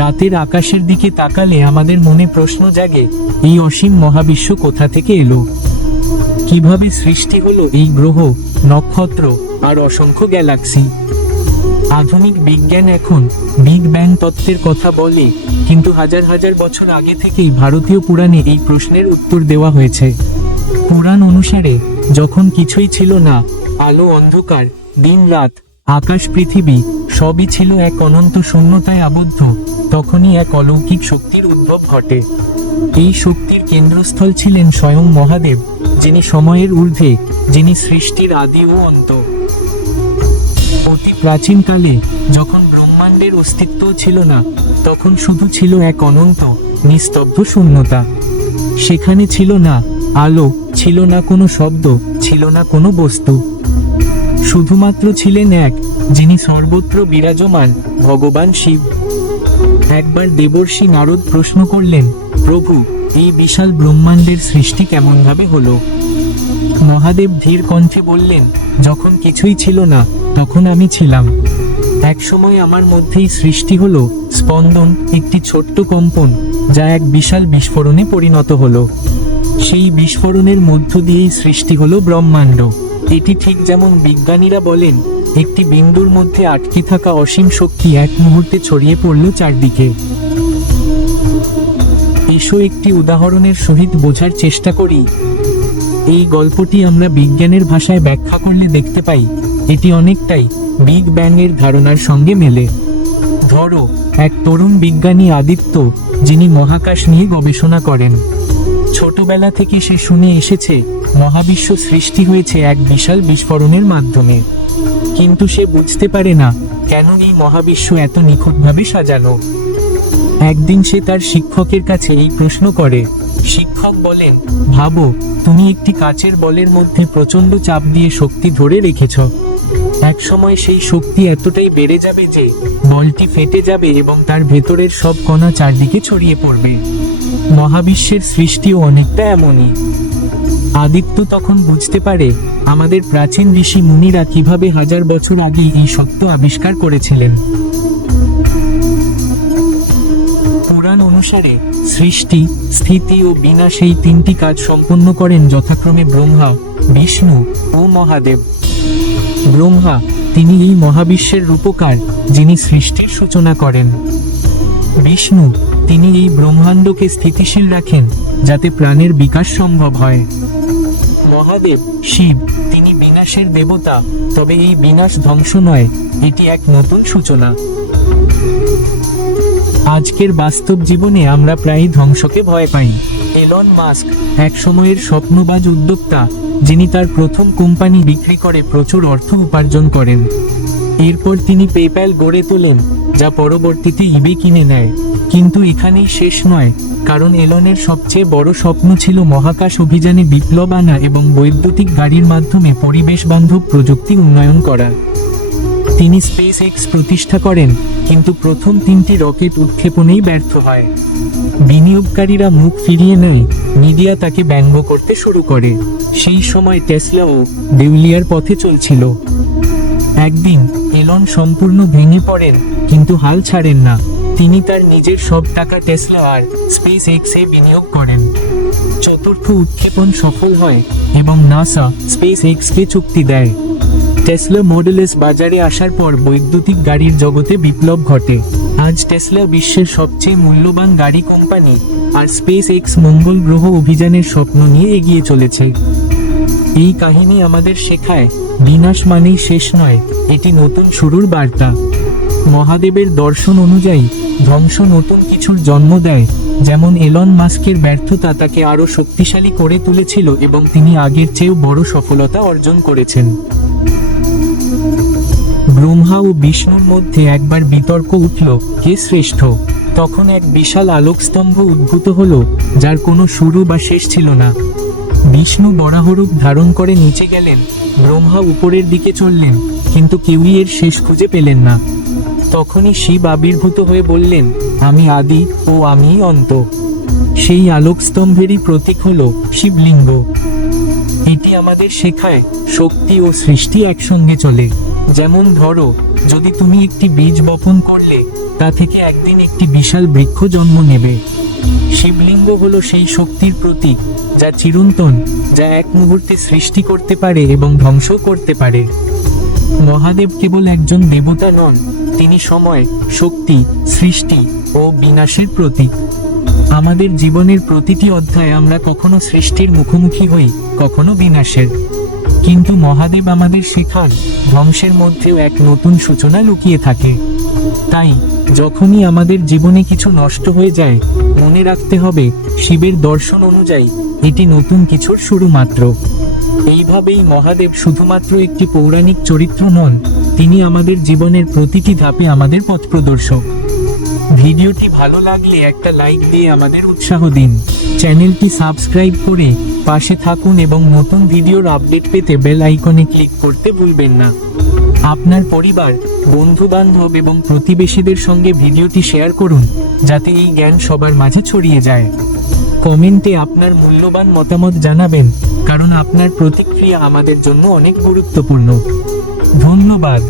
রাতের আকাশের দিকে তাকালে আমাদের মনে প্রশ্ন জাগে, এই অসীম মহাবিশ্ব কোথা থেকে এলো? কিভাবে সৃষ্টি হলো এই গ্রহ, নক্ষত্র আর অসংখ্য গ্যালাক্সি? আধুনিক বিজ্ঞান এখন বিগ ব্যাং তত্ত্বের কথা বলে, কিন্তু হাজার হাজার বছর আগে থেকেই ভারতীয় পুরাণে এই প্রশ্নের উত্তর দেওয়া হয়েছে। পুরাণ অনুসারে যখন কিছুই ছিল না, আলো অন্ধকার, দিন রাত, আকাশ পৃথিবী সবই ছিল এক অনন্ত শূন্যতায় আবদ্ধ, তখনই এক অলৌকিক শক্তির উদ্ভব ঘটে। এই শক্তির কেন্দ্রস্থল ছিলেন স্বয়ং মহাদেব, যিনি সময়ের ঊর্ধ্বে, যিনি সৃষ্টির আদি ও অন্ত। অতি প্রাচীনকালে যখন ব্রহ্মাণ্ডের অস্তিত্ব ছিল না, তখন শুধু ছিল এক অনন্ত নিস্তব্ধ শূন্যতা। সেখানে ছিল না আলো, ছিল না কোনো শব্দ, ছিল না কোনো বস্তু। শুধুমাত্র ছিলেন এক, যিনি সর্বত্র বিরাজমান, ভগবান শিব। একবার দেবর্ষি নারদ প্রশ্ন করলেন, প্রভু, এই বিশাল ব্রহ্মাণ্ডের সৃষ্টি কেমনভাবে হলো? মহাদেব ধীর কণ্ঠে বললেন, যখন কিছুই ছিল না, তখন আমি ছিলাম। এক সময় আমার মধ্যেই সৃষ্টি হলো স্পন্দন, একটি ছোট্ট কম্পন, যা এক বিশাল বিস্ফোরণে পরিণত হলো। সেই বিস্ফোরণের মধ্য দিয়েই সৃষ্টি হলো ব্রহ্মাণ্ড। এটি ঠিক যেমন বিজ্ঞানীরা বলেন, একটি বিন্দুর মধ্যে আটকে থাকা অসীম শক্তি এক মুহূর্তে ছড়িয়ে পড়ল চারদিকে। এসো একটি উদাহরণের সহিত বোঝার চেষ্টা করি। এই গল্পটি আমরা বিজ্ঞানের ভাষায় ব্যাখ্যা করলে দেখতে পাই, এটি অনেকটাই বিগ ব্যাং এর ধারণার সঙ্গে মেলে। ধরো, এক তরুণ বিজ্ঞানী আদিত্য, যিনি মহাকাশ নিয়ে গবেষণা করেন। ছোটবেলা থেকে সে শুনে এসেছে মহাবিশ্ব সৃষ্টি হয়েছে এক বিশাল বিস্ফোরণের মাধ্যমে, কিন্তু সে বুঝতে পারে না কেন এই মহাবিশ্ব এত নিখুঁতভাবে সাজানো। একদিন সে তার শিক্ষকের কাছে এই প্রশ্ন করে। শিক্ষক বলেন, ভাবো, তুমি একটি কাচের বলের মধ্যে প্রচণ্ড চাপ দিয়ে শক্তি ধরে রেখেছ। এক সময় সেই শক্তি এতটাই বেড়ে যাবে যে বলটি ফেটে যাবে এবং তার ভেতরের সব কণা চারদিকে ছড়িয়ে পড়বে। মহাবিশ্বের সৃষ্টিও অনেকটা এমনই। আদিত্য তখন বুঝতে পারে আমাদের প্রাচীন ঋষি মুনিরা কিভাবে হাজার বছর আগে এই সত্য আবিষ্কার করেছিলেন। পুরাণ অনুসারে সৃষ্টি, স্থিতি ও বিনাশ এই তিনটি কাজ সম্পন্ন করেন যথাক্রমে ব্রহ্মা, বিষ্ণু ও মহাদেব। ব্রহ্মা, তিনি এই মহাবিশ্বের রূপকার, যিনি সৃষ্টির সূচনা করেন। বিষ্ণু, তিনি এই ব্রহ্মাণ্ডকে স্থিতিশীল রাখেন যাতে প্রাণের বিকাশ সম্ভব হয়। মহাদেব, শিব, তিনি বিনাশের দেবতা, তবে এই বিনাশ ধ্বংস নয়, এটি এক নতুন সূচনা। আজকের বাস্তব জীবনে আমরা প্রায়ই ধ্বংসকে ভয় পাই। এলন মাস্ক, এক সময়ের স্বপ্নবাজ উদ্যোক্তা, যিনি তার প্রথম কোম্পানি বিক্রি করে প্রচুর অর্থ উপার্জন করেন। এরপর তিনি পেপ্যাল গড়ে তোলেন, যা পরবর্তীতে ইবে কিনে নেয়। কিন্তু এখানেই শেষ নয়, কারণ এলনের সবচেয়ে বড় স্বপ্ন ছিল মহাকাশ অভিযানে বিপ্লব আনা এবং বৈদ্যুতিক গাড়ির মাধ্যমে পরিবেশ বান্ধব প্রযুক্তি উন্নয়ন করা। তিনি স্পেস এক্স প্রতিষ্ঠা করেন, কিন্তু প্রথম 3টি রকেট উৎক্ষেপণেই ব্যর্থ হয়। বিনিয়োগকারীরা মুখ ফিরিয়ে নেয়, মিডিয়া তাকে ব্যঙ্গ করতে শুরু করে। সেই সময় টেসলাও দেউলিয়ার পথে চলছিল। একদিন এলন সম্পূর্ণ ভেঙে পড়েন, কিন্তু হাল ছাড়েন না। তিনি তার নিজের সব টাকা টেসলা আর স্পেস এক্সে বিনিয়োগ করেন। চতুর্থ উৎক্ষেপণ সফল হয় এবং নাসা স্পেস এক্সকে চুক্তি দেয়। টেসলা মডেল এস বাজারে আসার পর বৈদ্যুতিক গাড়ির জগতে বিপ্লব ঘটে। আজ টেসলা বিশ্বের সবচেয়ে মূল্যবান গাড়ি কোম্পানি, আর স্পেস এক্স মঙ্গল গ্রহ অভিযানের স্বপ্ন নিয়ে এগিয়ে চলেছে। এই কাহিনী আমাদের শেখায়, বিনাশ মানেই শেষ নয়, এটি নতুন শুরুর বার্তা। মহাদেবের দর্শন অনুযায়ী ধ্বংস নতুন কিছুর জন্ম দেয়। যেমন এলন মাস্কের ব্যর্থতা তাকে আরও শক্তিশালী করে তুলেছিল এবং তিনি আগের চেয়েও বড় সফলতা অর্জন করেছেন। ব্রহ্মা ও বিষ্ণুর মধ্যে একবার বিতর্ক উঠল, কে শ্রেষ্ঠ। তখন এক বিশাল আলোকস্তম্ভ উদ্ভূত হলো, যার কোনো শুরু বা শেষ ছিল না। বিষ্ণু বরাহরূপ ধারণ করে নিচে গেলেন, ব্রহ্মা উপরের দিকে চললেন, কিন্তু কেউই এর শেষ খুঁজে পেলেন না। তখনই শিব আবির্ভূত হয়ে বললেন, আমি আদি ও আমি অন্ত। সেই আলোকস্তম্ভেরই প্রতীক হলো শিবলিঙ্গ। এটি আমাদের শেখায়, শক্তি ও সৃষ্টি একসঙ্গে চলে। যেমন ধরো, যদি তুমি একটি বীজ বপন করলে, তা তা থেকে একদিন একটি বিশাল বৃক্ষ জন্ম নেবে। শিবলিঙ্গ হলো সেই শক্তির প্রতীক, যা চিরন্তন, যা এক মুহূর্তে সৃষ্টি করতে পারে এবং ধ্বংস করতে পারে। মহাদেব কেবল একজন দেবতা নন, তিনি সময়, শক্তি, সৃষ্টি ও বিনাশের প্রতীক। আমাদের জীবনের প্রতিটি অধ্যায়ে আমরা কখনো সৃষ্টির মুখোমুখি হই, কখনো বিনাশের। কিন্তু মহাদেব আমাদের শেখান, ধ্বংসের মধ্যেও এক নতুন সূচনা লুকিয়ে থাকে। তাই যখনই আমাদের জীবনে কিছু নষ্ট হয়ে যায়, মনে রাখতে হবে, শিবের দর্শন অনুযায়ী এটি নতুন কিছুর শুরু মাত্র। এইভাবেই মহাদেব শুধুমাত্র একটি পৌরাণিক চরিত্র নন, তিনি আমাদের জীবনের প্রতিটি ধাপে আমাদের পথপ্রদর্শক। ভিডিওটি ভালো লাগলে একটা লাইক দিয়ে আমাদের উৎসাহ দিন। চ্যানেলটি সাবস্ক্রাইব করে পাশে থাকুন এবং নতুন ভিডিওর আপডেট পেতে বেল আইকনে ক্লিক করতে ভুলবেন না। আপনার পরিবার, বন্ধু-বান্ধব এবং প্রতিবেশীদের সঙ্গে ভিডিওটি শেয়ার করুন, যাতে এই জ্ঞান সবার মাঝে ছড়িয়ে যায়। কমেন্টে আপনার মূল্যবান মতামত জানাবেন, কারণ আপনার প্রতিক্রিয়া আমাদের জন্য অনেক গুরুত্বপূর্ণ। ধন্যবাদ।